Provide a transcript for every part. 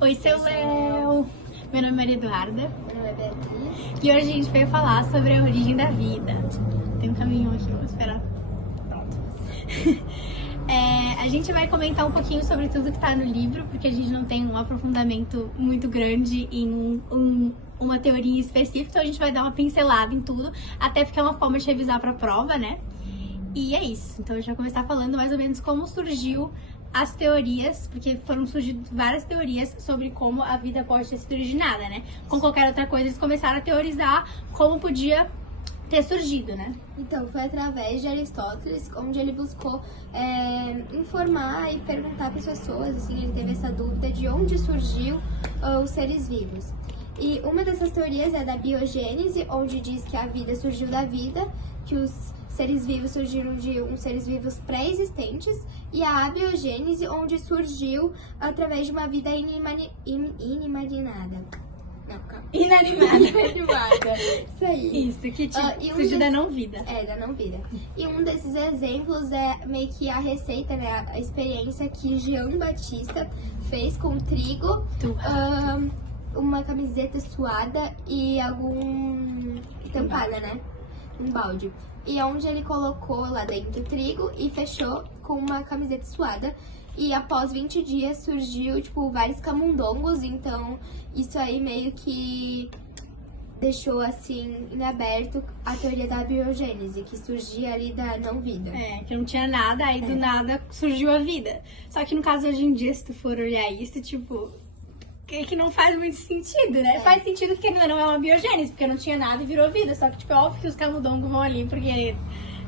Oi, seu Léo! Meu nome é Maria Eduarda. Meu nome é Beatriz. E hoje a gente veio falar sobre a origem da vida. Tem um caminhão aqui, vamos esperar. Pronto. A gente vai comentar um pouquinho sobre tudo que tá no livro, porque a gente não tem um aprofundamento muito grande em uma teoria específica, então a gente vai dar uma pincelada em tudo, até porque é uma forma de revisar pra prova, né? E é isso. Então a gente vai começar falando mais ou menos como surgiu as teorias, porque foram surgindo várias teorias sobre como a vida pode ter sido originada, né? Com qualquer outra coisa, eles começaram a teorizar como podia ter surgido, né? Então, foi através de Aristóteles, onde ele buscou informar e perguntar para as pessoas, assim, ele teve essa dúvida de onde surgiu os seres vivos. E uma dessas teorias é da biogênese, onde diz que a vida surgiu da vida, que os seres vivos surgiram de uns seres vivos pré-existentes, e a abiogênese, onde surgiu através de uma vida inimaginada. Não, calma. Inanimada. Inanimada. Isso aí. Isso, que tipo, surgiu da não-vida. É, da não-vida. E um desses exemplos é meio que a receita, né? A experiência que Jean Batista fez com trigo, uma camiseta suada e tampada, né? Um balde. E onde ele colocou lá dentro trigo e fechou com uma camiseta suada. E após 20 dias surgiu, tipo, vários camundongos. Então, isso aí meio que deixou, assim, em aberto a teoria da biogênese, que surgia ali da não-vida. É, que não tinha nada, aí do nada surgiu a vida. Só que no caso, hoje em dia, se tu for olhar isso, tipo, que não faz muito sentido, né? Faz sentido que ainda não é uma biogênese, porque não tinha nada e virou vida. Só que, tipo, é óbvio que os camundongos vão ali, porque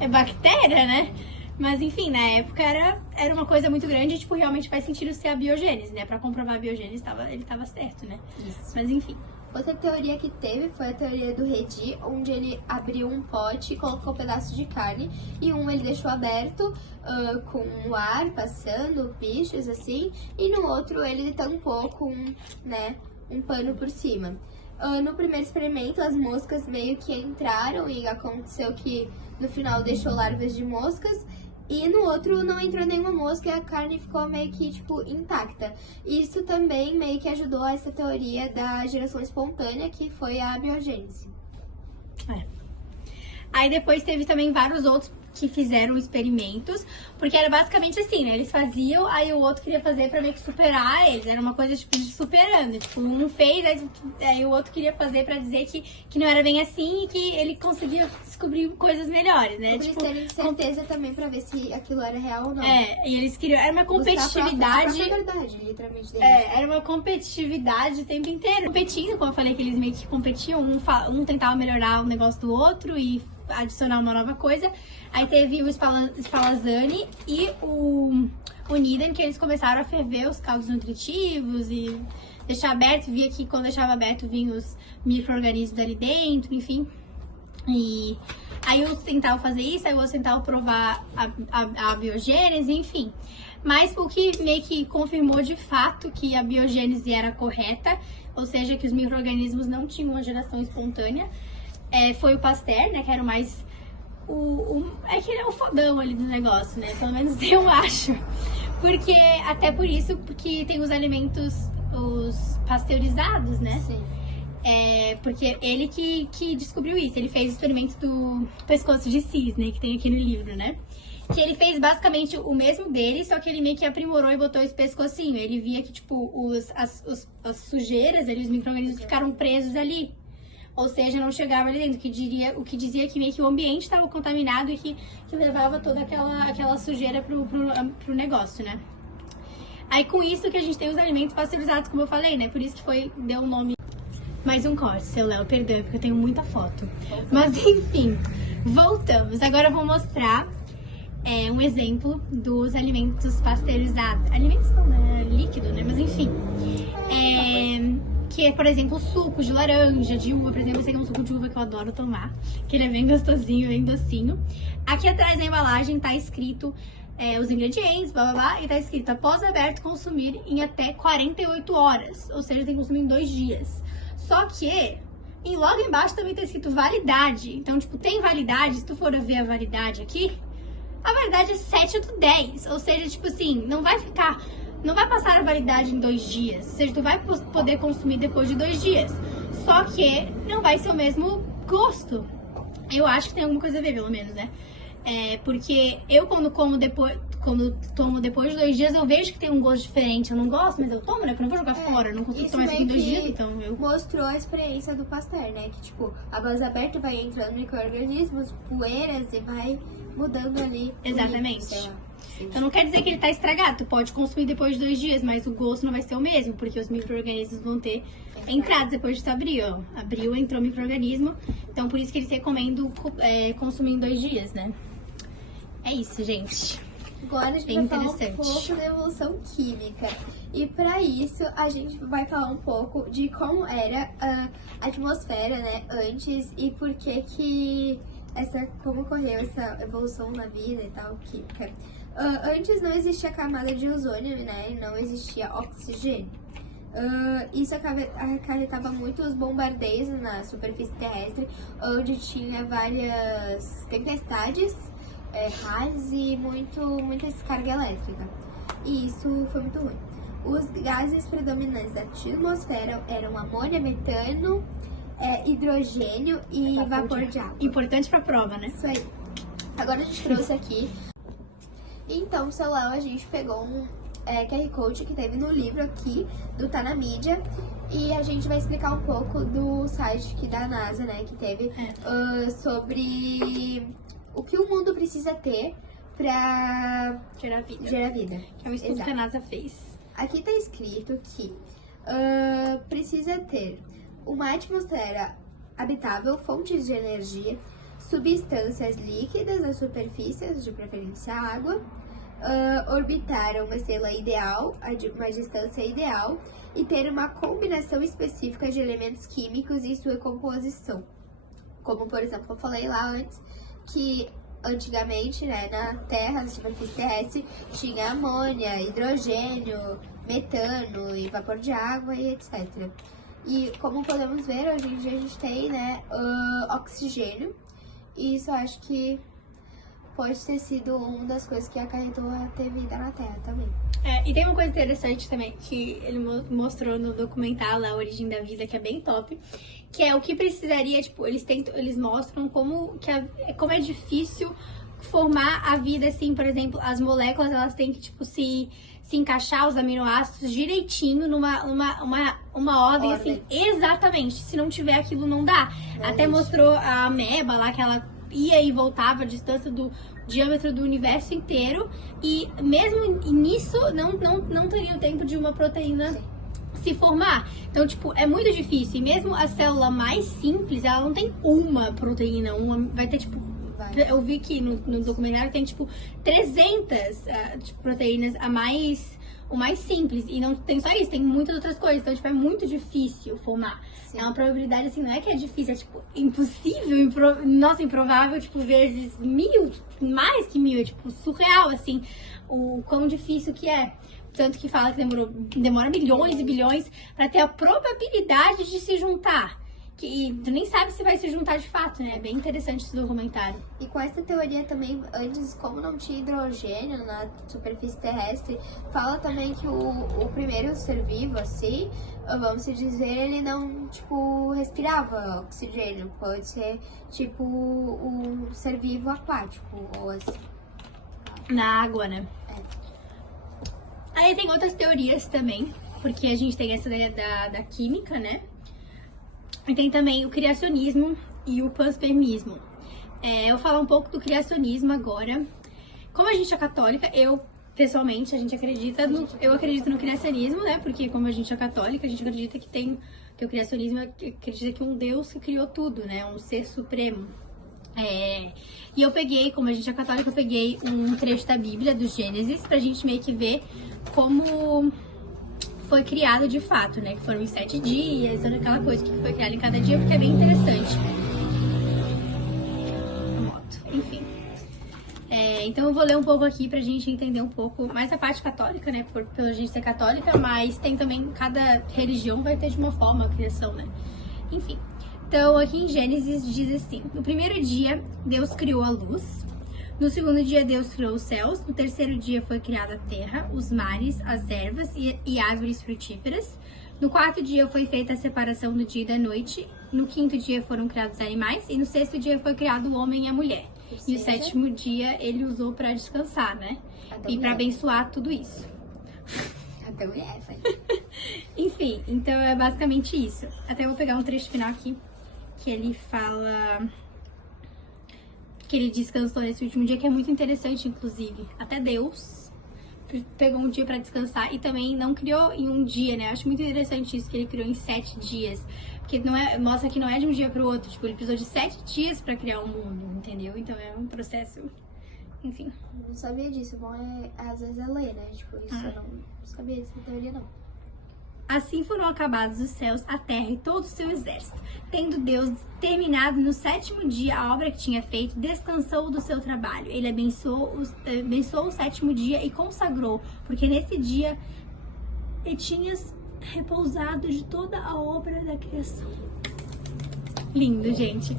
é bactéria, né? Mas, enfim, na época era uma coisa muito grande e, tipo, realmente faz sentido ser a biogênese, né? Pra comprovar a biogênese, ele tava certo, né? Isso. Mas, enfim. Outra teoria que teve foi a teoria do Redi, onde ele abriu um pote e colocou pedaços de carne. E ele deixou aberto, com o ar passando, bichos assim. E no outro ele tampou com, né, um pano por cima. No primeiro experimento, as moscas meio que entraram e aconteceu que no final deixou larvas de moscas. E no outro não entrou nenhuma mosca e a carne ficou meio que, tipo, intacta. Isso também meio que ajudou a essa teoria da geração espontânea, que foi a biogênese. Aí depois teve também vários outros que fizeram experimentos, porque era basicamente assim, né? Eles faziam, aí o outro queria fazer pra meio que superar eles. Era uma coisa, tipo, de superando. Tipo, um fez, aí o outro queria fazer pra dizer que não era bem assim e que ele conseguia descobrir coisas melhores, né? Pra eles terem certeza também pra ver se aquilo era real ou não. E eles queriam... Era uma competitividade... A verdade, literalmente, deles. Era uma competitividade o tempo inteiro. Competindo, como eu falei, que eles meio que competiam. Um tentava melhorar o negócio do outro e adicionar uma nova coisa. Aí teve o Spallanzani e o Needham, que eles começaram a ferver os caldos nutritivos e deixar aberto. Via que quando deixava aberto vinham os micro-organismos ali dentro, enfim. E aí eu tentava fazer isso, aí eu tentava provar a biogênese, enfim. Mas o que meio que confirmou de fato que a biogênese era correta, ou seja, que os micro-organismos não tinham uma geração espontânea, foi o Pasteur, né, que era o mais... é que ele é o fodão ali do negócio, né, pelo menos eu acho. Porque, até por isso, porque tem os alimentos, os pasteurizados, né? Sim. Porque ele que descobriu isso, ele fez o experimento do pescoço de cisne, que tem aqui no livro, né? Que ele fez basicamente o mesmo dele, só que ele meio que aprimorou e botou esse pescocinho. Ele via que, tipo, as sujeiras ali, os micro-organismos ficaram presos ali. Ou seja, não chegava ali dentro, o que dizia que meio que o ambiente estava contaminado e que levava toda aquela sujeira pro negócio, né? Aí com isso que a gente tem os alimentos pasteurizados, como eu falei, né? Por isso que deu o nome. Mais um corte, seu Léo, perdão, porque eu tenho muita foto. Mas enfim, voltamos. Agora eu vou mostrar um exemplo dos alimentos pasteurizados. Alimentos não, né? Líquido, né? Mas enfim. Que é, por exemplo, suco de laranja, de uva, por exemplo. Esse aqui é um suco de uva que eu adoro tomar, que ele é bem gostosinho, bem docinho. Aqui atrás da embalagem tá escrito os ingredientes, blá blá blá, e tá escrito: após aberto, consumir em até 48 horas. Ou seja, tem que consumir em 2 dias. Só que, logo embaixo também tá escrito validade. Então, tipo, tem validade, se tu for ver a validade aqui, a validade é 7 do 10. Ou seja, tipo assim, não vai ficar não vai passar a validade em 2 dias. Ou seja, tu vai poder consumir depois de 2 dias. Só que não vai ser o mesmo gosto. Eu acho que tem alguma coisa a ver, pelo menos, né? Porque eu quando tomo depois de 2 dias, eu vejo que tem um gosto diferente. Eu não gosto, mas eu tomo, né? Porque eu não vou jogar fora. Eu não consigo tomar isso em 2 dias, então eu... Mostrou a experiência do Pasteur, né? Que, tipo, a base aberta vai entrando micro-organismos, poeiras e vai mudando ali. Exatamente. Então não quer dizer que ele tá estragado. Tu pode consumir depois de 2 dias, mas o gosto não vai ser o mesmo, porque os micro-organismos vão ter entrado depois de tu abrir, ó. Abriu, entrou micro-organismo. Então por isso que eles recomendam consumir em 2 dias, né? É isso, gente. Agora a gente vai falar um pouco da evolução química. E para isso, a gente vai falar um pouco de como era a atmosfera, né, antes e por que como ocorreu essa evolução na vida e tal, química. Antes não existia camada de ozônio, né, não existia oxigênio. Isso acarretava muito os bombardeios na superfície terrestre, onde tinha várias tempestades, raios e muita descarga elétrica. E isso foi muito ruim. Os gases predominantes da atmosfera eram amônia, metano, hidrogênio e vapor de água. Importante pra prova, né? Isso aí. Agora a gente trouxe aqui. Então, celular, a gente pegou um QR Code que teve no livro aqui, do Tá na Mídia. E a gente vai explicar um pouco do site aqui da NASA, né? Que teve sobre o que o mundo precisa ter pra gerar vida. Que é um estudo que a NASA fez. Aqui tá escrito que precisa ter uma atmosfera habitável, fontes de energia, substâncias líquidas nas superfícies, de preferência água, orbitar uma estrela ideal, a uma distância ideal, e ter uma combinação específica de elementos químicos e sua composição. Como, por exemplo, eu falei lá antes, que antigamente, né, na Terra, na superfície terrestre, tinha amônia, hidrogênio, metano e vapor de água e etc. E como podemos ver, hoje em dia a gente tem, né, oxigênio. E isso eu acho que pode ter sido uma das coisas que acarretou a ter vida na Terra também. E tem uma coisa interessante também, que ele mostrou no documentário A Origem da Vida, que é bem top, que é o que precisaria, tipo, eles mostram como é difícil formar a vida, assim, por exemplo, as moléculas, elas têm que, tipo, se encaixar, os aminoácidos, direitinho numa ordem, assim, exatamente, se não tiver aquilo não dá. Até mostrou a ameba lá, que ela ia e voltava a distância do diâmetro do universo inteiro, e mesmo nisso não teria o tempo de uma proteína se formar. Então, tipo, é muito difícil. E mesmo a célula mais simples, ela não tem uma proteína, vai ter, tipo, eu vi que no documentário tem, tipo, 300 proteínas o mais simples. E não tem só isso, tem muitas outras coisas. Então, tipo, é muito difícil formar. Sim. É uma probabilidade, assim, não é que é difícil, é, tipo, impossível, improvável, tipo, vezes 1000, mais que 1000, é, tipo, surreal, assim, o quão difícil que é. Tanto que fala que demora milhões e bilhões pra ter a probabilidade de se juntar. Que tu nem sabe se vai se juntar de fato, né? É bem interessante esse documentário. E com essa teoria também, antes, como não tinha hidrogênio na superfície terrestre, fala também que o primeiro ser vivo, assim, vamos dizer, ele não, tipo, respirava oxigênio. Pode ser, tipo, um ser vivo aquático, ou assim. Na água, né? Aí tem outras teorias também, porque a gente tem essa ideia da química, né? E tem também o criacionismo e o panspermismo. Eu vou falar um pouco do criacionismo agora. Como a gente é católica, pessoalmente, eu acredito no criacionismo, né? Porque como a gente é católica, a gente acredita que o criacionismo acredita que um Deus que criou tudo, né? Um ser supremo. E eu peguei, como a gente é católica, eu peguei um trecho da Bíblia, do Gênesis, pra gente meio que ver como foi criado de fato, né? Que foram em 7 dias, toda aquela coisa que foi criada em cada dia, porque é bem interessante. Enfim. Então eu vou ler um pouco aqui pra gente entender um pouco mais a parte católica, né? Pela gente ser católica, mas tem também, cada religião vai ter de uma forma a criação, né? Enfim. Então aqui em Gênesis diz assim: no primeiro dia, Deus criou a luz. No segundo dia, Deus criou os céus. No terceiro dia foi criada a terra, os mares, as ervas e árvores frutíferas. No quarto dia foi feita a separação do dia e da noite. No quinto dia foram criados animais. E no sexto dia foi criado o homem e a mulher. E o sétimo dia ele usou para descansar, né? E para abençoar tudo isso. Adão e Eva. Enfim, então é basicamente isso. Até eu vou pegar um trecho final aqui, que ele fala que ele descansou nesse último dia, que é muito interessante, inclusive. Até Deus pegou um dia pra descansar e também não criou em um dia, né? Eu acho muito interessante isso, que ele criou em 7 dias. Porque mostra que não é de um dia pro outro. Tipo, ele precisou de 7 dias pra criar o mundo, entendeu? Então é um processo, enfim. Não sabia disso. Bom, às vezes é ler, né? Tipo, isso eu não sabia dessa teoria, não. Assim foram acabados os céus, a terra e todo o seu exército. Tendo Deus terminado no 7º dia a obra que tinha feito, descansou do seu trabalho. Ele abençoou o 7º dia e consagrou, porque nesse dia ele tinha repousado de toda a obra da criação. Lindo, gente.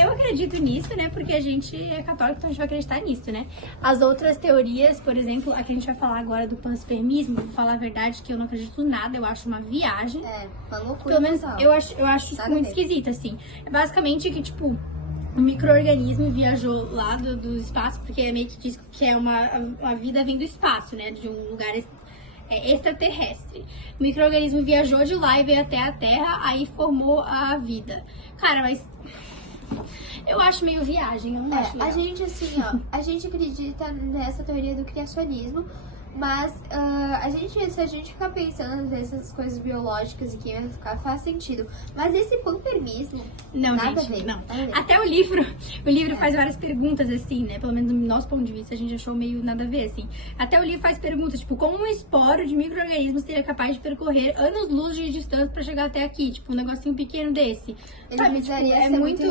Eu acredito nisso, né? Porque a gente é católico, então a gente vai acreditar nisso, né? As outras teorias, por exemplo, a que a gente vai falar agora do panspermismo, vou falar a verdade que eu não acredito nada, eu acho uma viagem. É, uma loucura. Pelo menos eu acho muito esquisito, assim. É basicamente que, tipo, um micro-organismo viajou lá do espaço, porque é meio que diz que é a vida vem do espaço, né? De um lugar extraterrestre. O micro-organismo viajou de lá e veio até a Terra, aí formou a vida. Cara, mas eu acho meio viagem, eu não acho legal. A gente, assim, ó, a gente acredita nessa teoria do criacionismo, mas se a gente ficar pensando nessas coisas biológicas e químicas, faz sentido. Mas esse panpermismo, não, nada gente, a ver. não. Até o livro faz várias perguntas, assim, né? Pelo menos do nosso ponto de vista, a gente achou meio nada a ver, assim. Até o livro faz perguntas, tipo, como um esporo de micro-organismos seria capaz de percorrer anos-luz de distância pra chegar até aqui? Tipo, um negocinho pequeno desse. Ele sabe? Tipo, é muito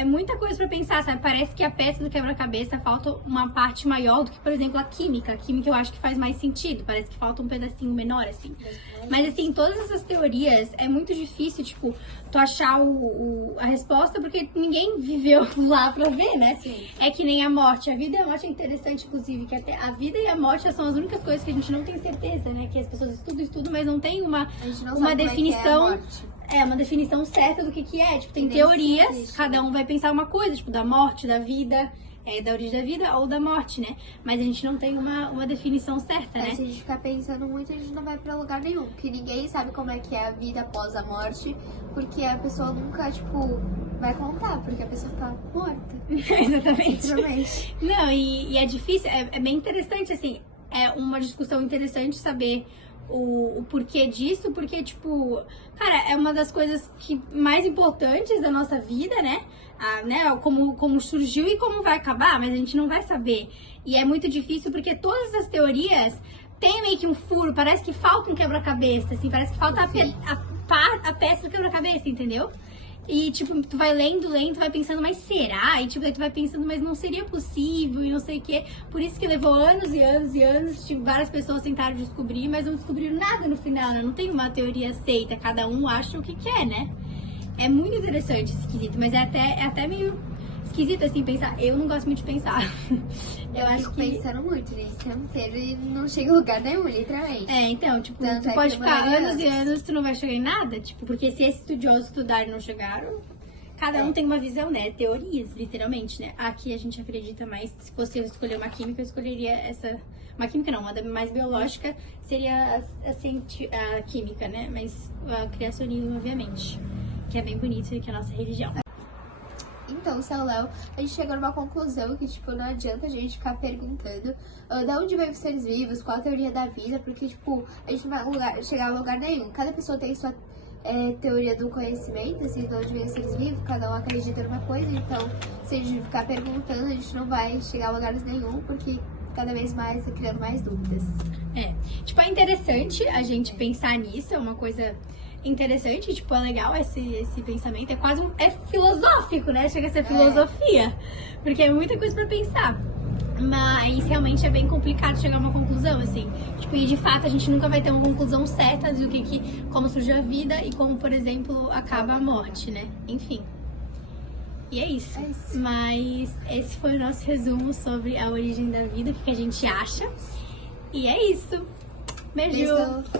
é muita coisa pra pensar, sabe? Parece que a peça do quebra-cabeça falta uma parte maior do que, por exemplo, a química. A química eu acho que faz mais sentido. Parece que falta um pedacinho menor, assim. Mas, assim, todas essas teorias é muito difícil, tipo, tu achar a resposta, porque ninguém viveu lá pra ver, né? Sim. É que nem a morte. A vida e a morte é interessante, inclusive, que até a vida e a morte são as únicas coisas que a gente não tem certeza, né? Que as pessoas estudam, mas não tem uma definição. Uma definição certa do que é. Tipo, tem teorias, existe, cada um vai pensar uma coisa, tipo, da morte, da vida, da origem da vida ou da morte, né? Mas a gente não tem uma definição certa, né? Se a gente ficar pensando muito, a gente não vai pra lugar nenhum. Porque ninguém sabe como é que é a vida após a morte, porque a pessoa nunca, tipo, vai contar, porque a pessoa tá morta. Exatamente. Não, e é difícil, é bem interessante, assim, é uma discussão interessante saber o porquê disso, porque, tipo, cara, é uma das coisas mais importantes da nossa vida, né? Como surgiu e como vai acabar, mas a gente não vai saber. E é muito difícil porque todas as teorias têm meio que um furo, parece que falta um quebra-cabeça, assim, parece que falta a peça do quebra-cabeça, entendeu? E, tipo, tu vai lendo, vai pensando, mas será? E, tipo, aí tu vai pensando, mas não seria possível e não sei o quê. Por isso que levou anos e anos e anos, tipo, várias pessoas tentaram descobrir, mas não descobriram nada no final, né? Não tem uma teoria aceita, cada um acha o que quer, né? É muito interessante esse esquisito, mas é até meio esquisito, assim, pensar. Eu não gosto muito de pensar. Eu acho que pensando muito nisso o tempo inteiro e não chega em lugar nenhum, literalmente. Então, tipo, tu pode ficar anos e anos, tu não vai chegar em nada, tipo, porque se esses estudiosos estudarem e não chegaram, cada um tem uma visão, né? Teorias, literalmente, né? Aqui a gente acredita mais, se fosse eu escolher uma química, eu escolheria essa. Uma química não, uma mais biológica seria a química, né? Mas a criacionismo, obviamente, que é bem bonito e que é a nossa religião. Então, Céu Léo, a gente chegou numa conclusão que, tipo, não adianta a gente ficar perguntando de onde vem os seres vivos, qual a teoria da vida, porque, tipo, a gente não vai chegar a lugar nenhum. Cada pessoa tem sua teoria do conhecimento, assim, de onde vem os seres vivos, cada um acredita numa coisa, então, se a gente ficar perguntando, a gente não vai chegar a lugares nenhum, porque cada vez mais tá criando mais dúvidas. Tipo, é interessante a gente pensar nisso, é uma coisa interessante, tipo, é legal esse pensamento, é quase é filosófico, né? Chega a ser filosofia, porque é muita coisa pra pensar. Mas realmente é bem complicado chegar a uma conclusão, assim. Tipo, e de fato a gente nunca vai ter uma conclusão certa do como surgiu a vida e como, por exemplo, acaba a morte, né? Enfim. E é isso. É isso. Mas esse foi o nosso resumo sobre a origem da vida, o que a gente acha. E é isso. Beijo! Beijo.